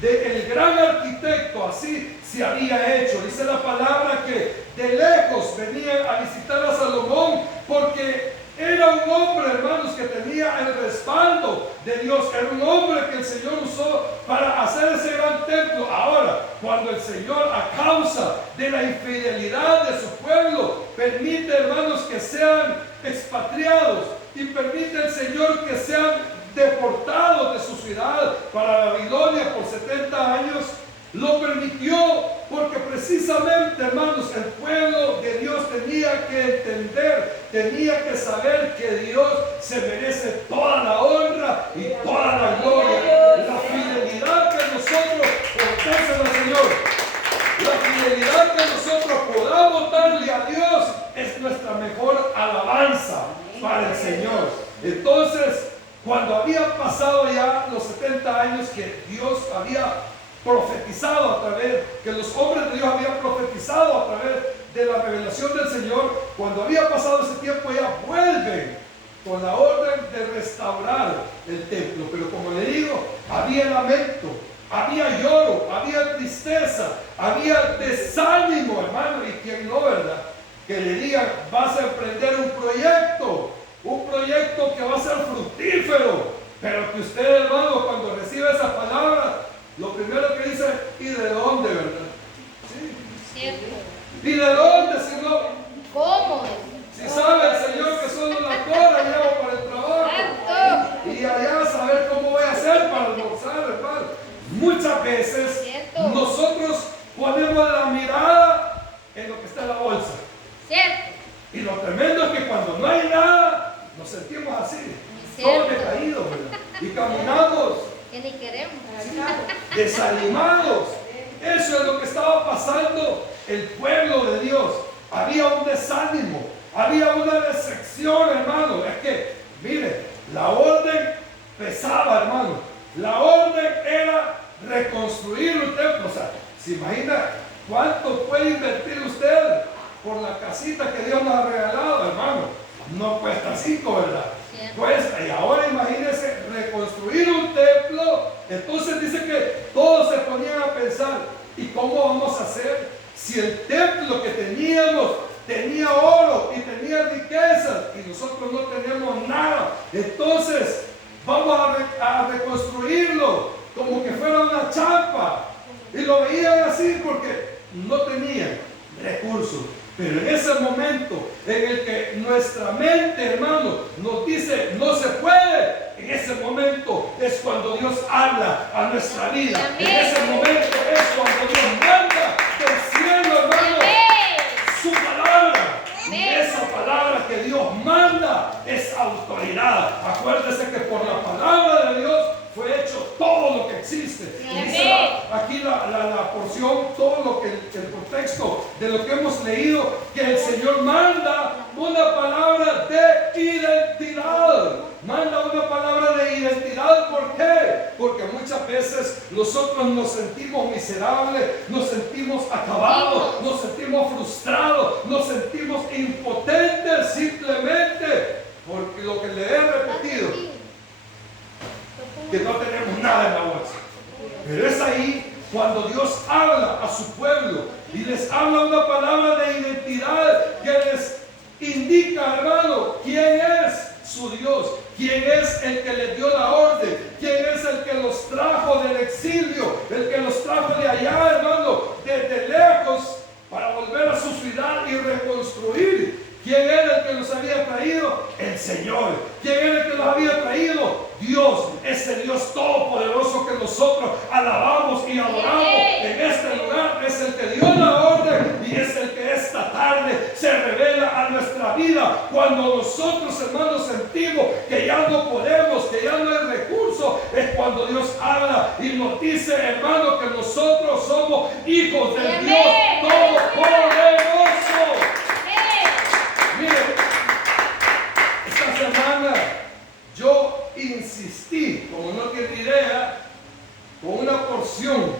del gran arquitecto, así se había hecho. Dice la palabra que de lejos venían a visitar a Salomón porque era un hombre, hermanos, que tenía el respaldo de Dios. Era un hombre que el Señor usó para hacer ese gran templo. Ahora, cuando el Señor, a causa de la infidelidad de su pueblo, permite, hermanos, que sean expatriados y permite el Señor que sean deportados de su ciudad para Babilonia por 70 años, lo permitió porque precisamente, hermanos, el pueblo de Dios tenía que entender, tenía que saber que Dios se merece toda la honra y toda la gloria. La fidelidad que nosotros portemos al Señor, la fidelidad que nosotros podamos darle a Dios es nuestra mejor alabanza para el Señor. Entonces, cuando había pasado ya los 70 años que Dios había profetizado a través, que los hombres de Dios habían profetizado a través de la revelación del Señor, cuando había pasado ese tiempo ya vuelven con la orden de restaurar el templo. Pero como le digo, había lamento, había lloro, había tristeza, había desánimo, hermano. Y quien no, ¿verdad? Que le digan, vas a emprender un proyecto que va a ser fructífero, pero que usted, hermano, cuando recibe esa palabra, lo primero que dice, ¿y de dónde, verdad? Sí. Cierto. ¿Y de dónde, Señor? ¿Cómo? Si sabe el Señor que solo la hora llevo para el trabajo. Exacto. Y allá saber cómo voy a hacer para almorzar, hermano. Muchas veces nosotros ponemos la mirada en lo que está en la bolsa. Cierto. Y lo tremendo es que cuando no hay nada, nos sentimos así, todos decaídos, ¿verdad? Y caminamos Que ni queremos. desanimados. Eso es lo que estaba pasando el pueblo de Dios. Había un desánimo, había una decepción, hermano. Es que, mire, la orden pesaba, hermano. La orden era reconstruir un templo. O sea, ¿se imagina cuánto puede invertir usted por la casita que Dios nos ha regalado, hermano? No cuesta 5, ¿verdad? Cuesta. Y ahora imagínense reconstruir un templo. Entonces dice que todos se ponían a pensar, ¿y cómo vamos a hacer si el templo que teníamos tenía oro y tenía riquezas y nosotros no tenemos nada? Entonces vamos a reconstruirlo como que fuera una champa. Y lo veían así porque no tenían recursos. Pero en ese momento en el que nuestra mente, hermano, nos dice no se puede, en ese momento es cuando Dios habla a nuestra vida. En ese momento es cuando Dios manda del cielo, hermano, su palabra. Y esa palabra que Dios manda es autoridad. Acuérdese que por la palabra de Dios fue hecho todo lo que existe. Y dice aquí la porción, todo lo que el contexto de lo que hemos leído, que el Señor manda una palabra de identidad. Manda una palabra de identidad. ¿Por qué? Porque muchas veces nosotros nos sentimos miserables, nos sentimos acabados, nos sentimos frustrados, nos sentimos impotentes simplemente porque lo que le he repetido, que no tenemos nada en la bolsa. Pero es ahí cuando Dios habla a su pueblo y les habla una palabra de identidad que les indica, hermano, quién es su Dios, quién es el que les dio la orden, quién es el que los trajo del exilio, el que los trajo de allá, hermano, desde lejos para volver a su ciudad y reconstruir. ¿Quién era el que los había traído? El Señor. ¿Quién era el que los había traído? Dios, ese Dios todopoderoso que nosotros alabamos y adoramos en este lugar. Es el que dio la orden y es el que esta tarde se revela a nuestra vida. Cuando nosotros, hermanos, sentimos que ya no podemos, que ya no hay recursos, es cuando Dios habla y nos dice, hermano, que nosotros somos hijos del Dios todopoderoso. Mire, esta semana yo insistí, como no tiene idea, con una porción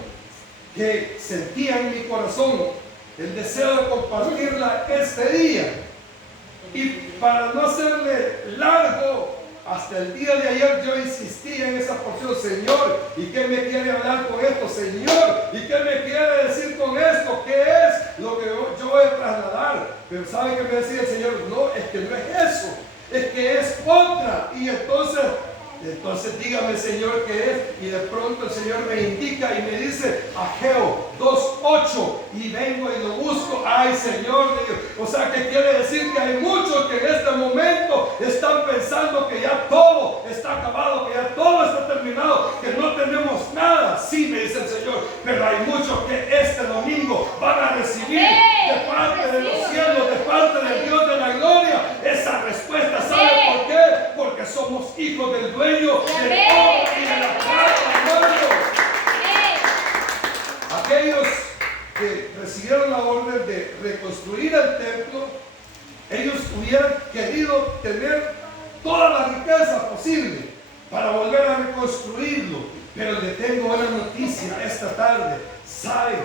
que sentía en mi corazón el deseo de compartirla este día. Y para no hacerle largo, hasta el día de ayer yo insistí en esa porción. Señor, ¿y qué me quiere hablar con esto? Señor, ¿y qué me quiere decir con esto? ¿Qué es lo que yo voy a trasladar? Pero ¿sabe qué me decía el Señor? No, es que no es eso, es que es otra. Y entonces dígame, Señor, qué es. Y de pronto el Señor me indica y me dice Ageo 2:8, y vengo y lo busco. Ay, Señor, o sea, que quiere decir que hay muchos que en este momento están pensando que ya todo está acabado, que ya todo está terminado, que no tenemos nada. Sí, me dice el Señor, pero hay muchos que este domingo van a recibir de parte de los cielos, de parte del Dios de la gloria, esa respuesta. ¿Sabe por qué? Porque somos hijos del dueño del oro y de la plata, hermano. Aquellos que recibieron la orden de reconstruir el templo, ellos hubieran querido tener toda la riqueza posible para volver a reconstruirlo. Pero le tengo una noticia esta tarde. ¿Saben?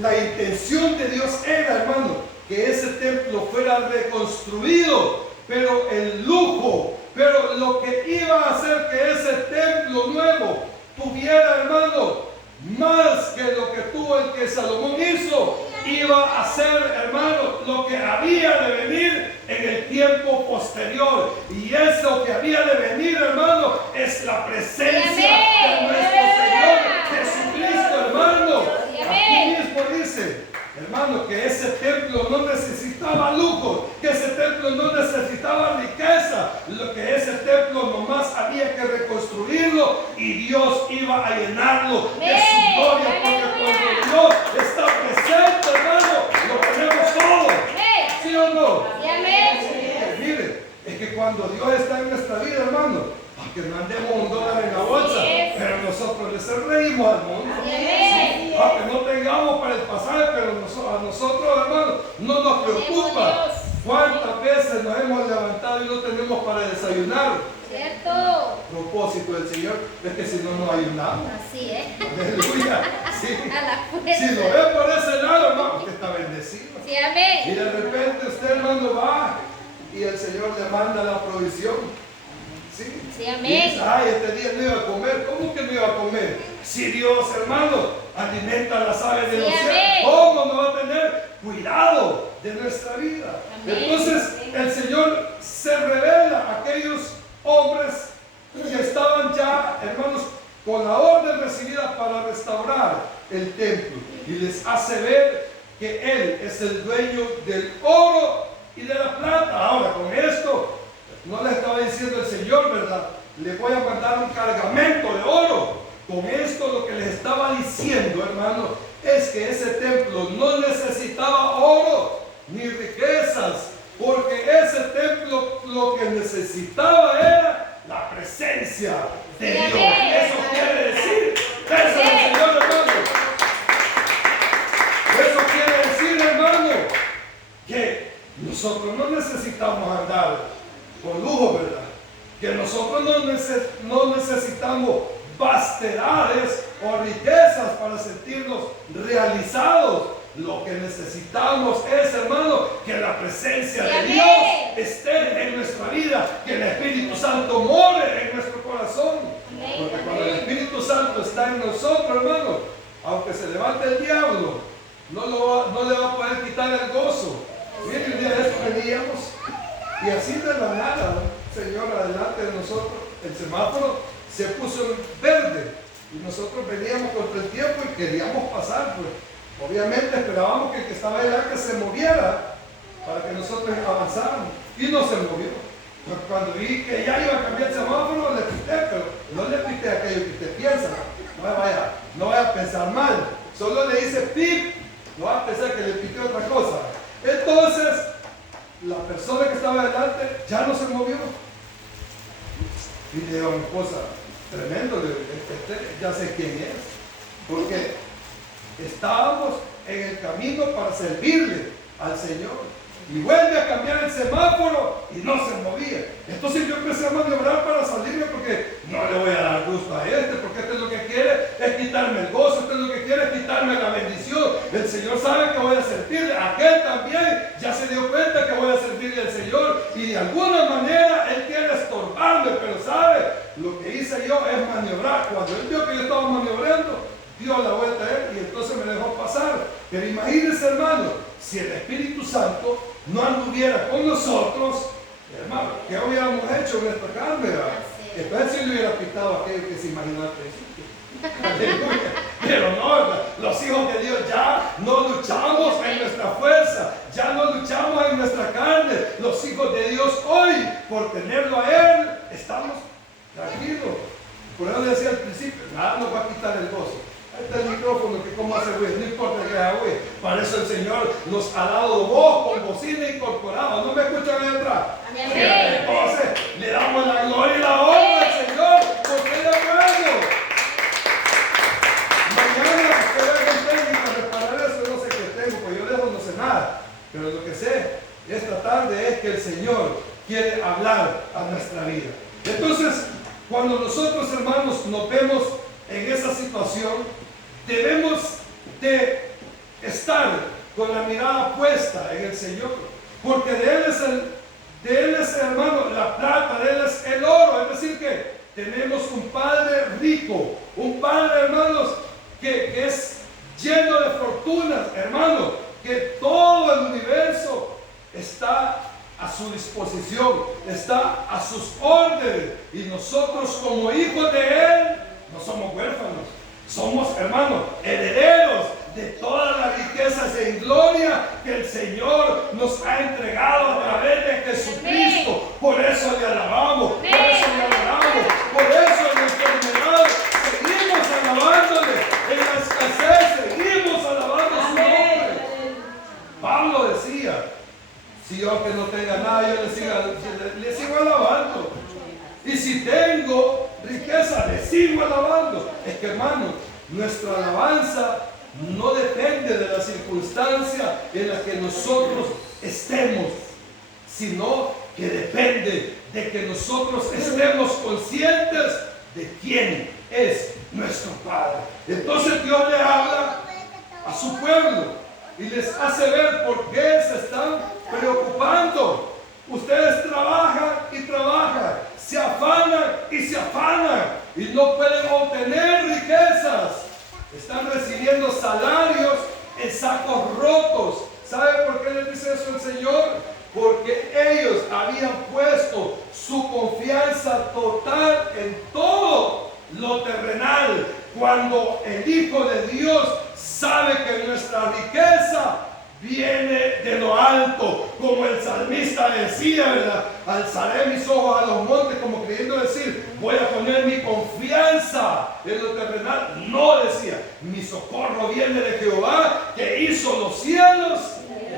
La intención de Dios era, hermano, que ese templo fuera reconstruido, pero el lujo, pero lo que iba a hacer que ese templo nuevo tuviera, hermano, más que lo que tuvo el que Salomón hizo, iba a ser, hermano, lo que había de venir en el tiempo posterior. Y eso que había de venir, hermano, es la presencia de nuestro Señor Jesucristo, hermano. Aquí mismo dice, hermano, que ese templo no necesitaba lujo, que ese templo no necesitaba riqueza, lo que ese templo nomás había que reconstruirlo y Dios iba a llenarlo de su gloria, porque cuando Dios está presente, hermano, lo tenemos todo. ¿Sí o no? Mire, es que cuando Dios está en nuestra vida, hermano, aunque no andemos $1 en la bolsa, pero nosotros le sonreímos al mundo. Aunque no tengamos para el pasaje, pero a nosotros, hermano, no nos preocupa. ¿Cuántas veces nos hemos levantado y no tenemos para desayunar? Cierto. Propósito del Señor es que si no nos ayunamos. Así es. Aleluya. Sí. A la fuerza. Si lo ve por ese lado, hermano, usted está bendecido. Sí, amén. Y de repente usted, hermano, va y el Señor le manda la provisión. Sí. Sí, amén. Y dice, ay, este día no iba a comer. ¿Cómo que no iba a comer? Si Dios, hermano, alimenta a las aves de los cielos, ¿cómo no va a tener cuidado de nuestra vida? Amén. Entonces el Señor se revela a aquellos hombres que estaban ya, hermanos, con la orden recibida para restaurar el templo, y les hace ver que Él es el dueño del oro y de la plata. Ahora, con esto no le estaba diciendo el Señor, ¿verdad? Le voy a mandar un cargamento de oro. Con esto lo que les estaba diciendo, hermano, es que ese templo no necesitaba oro ni riquezas, porque ese templo lo que necesitaba era la presencia de Dios. Eso quiere decir, eso es el Señor, hermano. Eso quiere decir, hermano, que nosotros no necesitamos andar con lujo, ¿verdad? Que nosotros no necesitamos vastedades o riquezas para sentirnos realizados. Lo que necesitamos es, hermano, que la presencia de Dios esté en nuestra vida, que el Espíritu Santo more en nuestro corazón. Porque cuando el Espíritu Santo está en nosotros, hermano, aunque se levante el diablo, no le va a poder quitar el gozo. Miren, un día de esto veníamos y así de la nada, Señor, adelante de nosotros, el semáforo se puso en verde y nosotros veníamos contra el tiempo y queríamos pasar, pues. Obviamente esperábamos que el que estaba delante se moviera para que nosotros avanzáramos, y no se movió. Cuando vi que ya iba a cambiar el semáforo, le pité, pero no le pité aquello que usted piensa. No vaya a pensar mal. Solo le hice pip, no va a pensar que le pité otra cosa. Entonces, la persona que estaba delante ya no se movió. Y le digo a mi esposa, tremendo, ya sé quién es, porque estábamos en el camino para servirle al Señor. Y vuelve a cambiar el semáforo y no se movía. Entonces yo empecé a maniobrar para salirme, porque no le voy a dar gusto a porque este es lo que quiere, es quitarme el gozo, este es lo que quiere, es quitarme la bendición. El Señor sabe que voy a servirle, aquel también ya se dio cuenta que voy a servirle al Señor, y de alguna manera hice yo es maniobrar. Cuando él vio que yo estaba maniobrando, dio la vuelta a él y entonces me dejó pasar. Pero imagínense, hermano, si el Espíritu Santo no anduviera con nosotros, hermano, ¿qué hubiéramos hecho en esta carne? Entonces si le hubiera pitado a aquello que se imaginó al principio. Aleluya. Pero no, los hijos de Dios ya no luchamos en nuestra fuerza, ya no luchamos en nuestra carne. Los hijos de Dios hoy, por tenerlo a Él, estamos tranquilos. Por eso le decía al principio, nada nos va a quitar el gozo. Ahí está el micrófono, que cómo hace ruido, no importa que haga ruido. Para eso el Señor nos ha dado voz con bocina incorporada. ¿No me escuchan ahí atrás? Entonces le damos la gloria y la honra al Señor, porque Él es bueno. Mañana usted va a técnica a reparar eso, no sé qué tengo, pues yo dejo no sé nada. Pero lo que sé esta tarde es que el Señor quiere hablar a nuestra vida. Entonces, cuando nosotros, hermanos, nos vemos en esa situación, debemos de estar con la mirada puesta en el Señor, porque de Él es, hermano, la plata, de Él es el oro. Es decir que tenemos un Padre rico, un Padre, hermanos, que es lleno de fortunas, hermano, que todo el universo está a su disposición, está a sus órdenes, y nosotros como hijos de Él no somos huérfanos, somos, hermanos, herederos de todas las riquezas en gloria que el Señor nos ha entregado a través de Jesucristo. Por eso le alabamos, por eso le adoramos, por eso en la enfermedad seguimos alabándole, en la escasez seguimos alabando su nombre. Pablo decía, si yo que no tenga nada, yo le sigo alabando. Y si tengo riqueza, le sigo alabando. Es que, hermano, nuestra alabanza no depende de la circunstancia en la que nosotros estemos, sino que depende de que nosotros estemos conscientes de quién es nuestro Padre. Entonces Dios le habla a su pueblo y les hace ver por qué se están preocupando. Ustedes trabajan y trabajan, se afanan y se afanan, y no pueden obtener riquezas. Están recibiendo salarios en sacos rotos. ¿Sabe por qué les dice eso el Señor? Porque ellos habían puesto su confianza total en todo lo terrenal, cuando el Hijo de Dios sabe que nuestra riqueza viene de lo alto, como el salmista decía, ¿verdad? Alzaré mis ojos a los montes, como queriendo decir, voy a poner mi confianza en lo terrenal. No, decía, mi socorro viene de Jehová, que hizo los cielos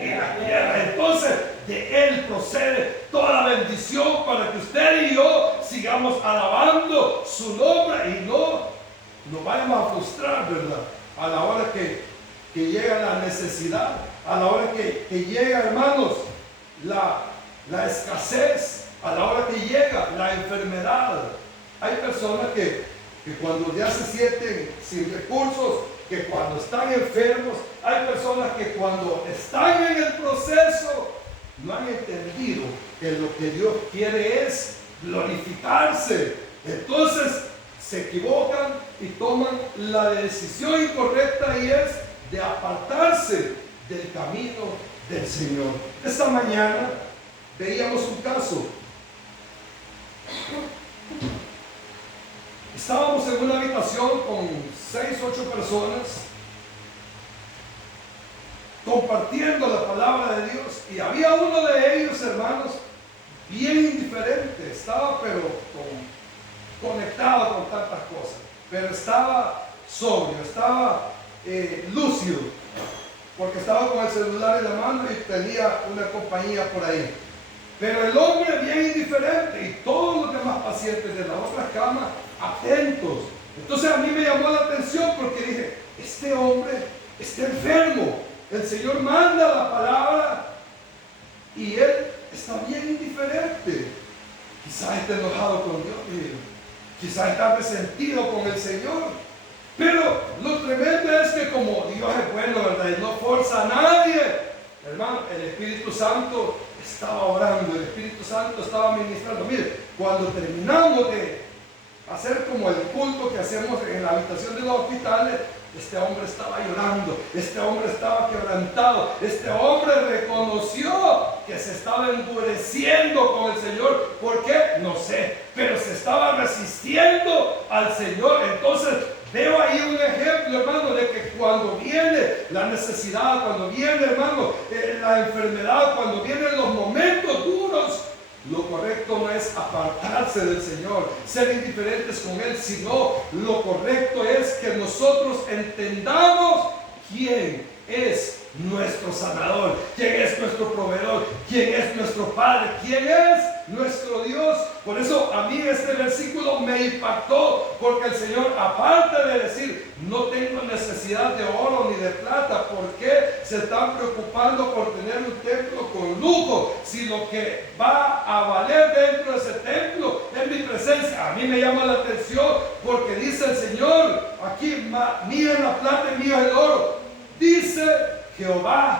y la tierra. Entonces, de Él procede toda bendición para que usted y yo sigamos alabando su nombre y no vayamos a frustrar, ¿verdad? A la hora que llega la necesidad, a la hora que llega, hermanos, la escasez, a la hora que llega la enfermedad. Hay personas que cuando ya se sienten sin recursos, que cuando están enfermos, hay personas que cuando están en el proceso no han entendido que lo que Dios quiere es glorificarse. Entonces se equivocan y toman la decisión incorrecta, y es de apartarse del camino del Señor. Esta mañana veíamos un caso. Estábamos en una habitación con 6 u 8 personas compartiendo la palabra de Dios, y había uno de ellos, hermanos, bien indiferente. Estaba pero conectado con tantas cosas, pero estaba sobrio, estaba lúcido, porque estaba con el celular en la mano y tenía una compañía por ahí. Pero el hombre bien indiferente, y todos los demás pacientes de las otras camas atentos. Entonces a mí me llamó la atención, porque dije, este hombre está enfermo. El Señor manda la palabra y él está bien indiferente. Quizás esté enojado con Dios, quizás está resentido con el Señor. Pero lo tremendo es que como Dios es bueno, ¿verdad?, y no forza a nadie, hermano, el Espíritu Santo estaba orando, el Espíritu Santo estaba ministrando. Mire, cuando terminamos hacer como el culto que hacemos en la habitación de los hospitales, este hombre estaba llorando, este hombre estaba quebrantado, este hombre reconoció que se estaba endureciendo con el Señor. ¿Por qué? No sé, pero se estaba resistiendo al Señor. Entonces veo ahí un ejemplo, hermano, de que cuando viene la necesidad, cuando viene, hermano, la enfermedad, cuando vienen los momentos duros, lo correcto no es apartarse del Señor, ser indiferentes con Él, sino lo correcto es que nosotros entendamos quién es nuestro sanador, quién es nuestro proveedor, quién es nuestro Padre, quién es nuestro Dios. Por eso a mí este versículo me impactó, porque el Señor, aparte de decir no tengo necesidad de oro ni de plata, ¿por qué se están preocupando por tener un templo con lujo? Si lo que va a valer dentro de ese templo es mi presencia. A mí me llama la atención porque dice el Señor aquí, mía es la plata y mío es el oro. Dice Jehová